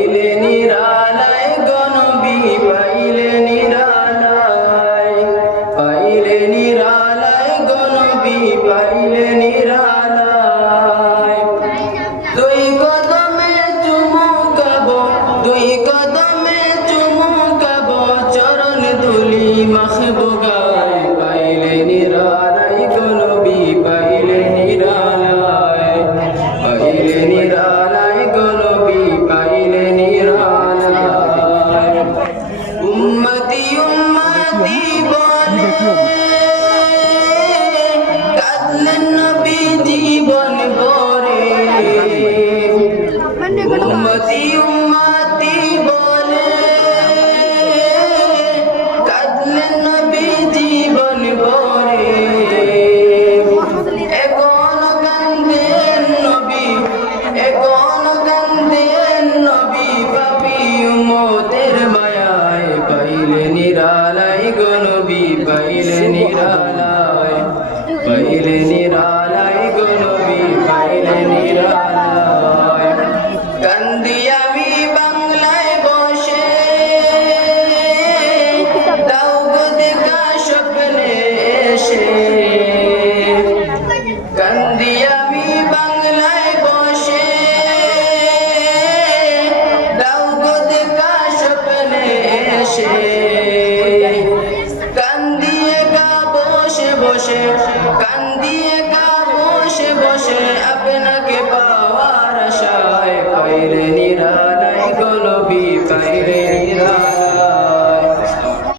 পাইলে নিরালায় গনবি পাইলে নিরালায় পাইলে নিরালায় গনবি পাইলে নিরালায়। দুই কদমে চুমুকাব দুই কদমে চুমুকাব চরণ দুলি মাখব গায় পাইলে নিরালায় গনবি পাইলে নিরালায় পাইলে নিরালায় উম্মতি উম্মতি বলে কাঁদলেন নবী জীবন ভরে উম্মতি উম্মতি গো নবী, পাইলে নিরালায় পাইলে নিরালায় গো নবী, পাইলে নিরালায়। কান্দি আমি বাংলায় বসে, দাও গো দেখা স্বপ্নে এসে। বসে কান্দিয়ে গা বসে বসে আপনাকে পাওয়ার আশায় পাইরে নিরানাই গলবি পাইরে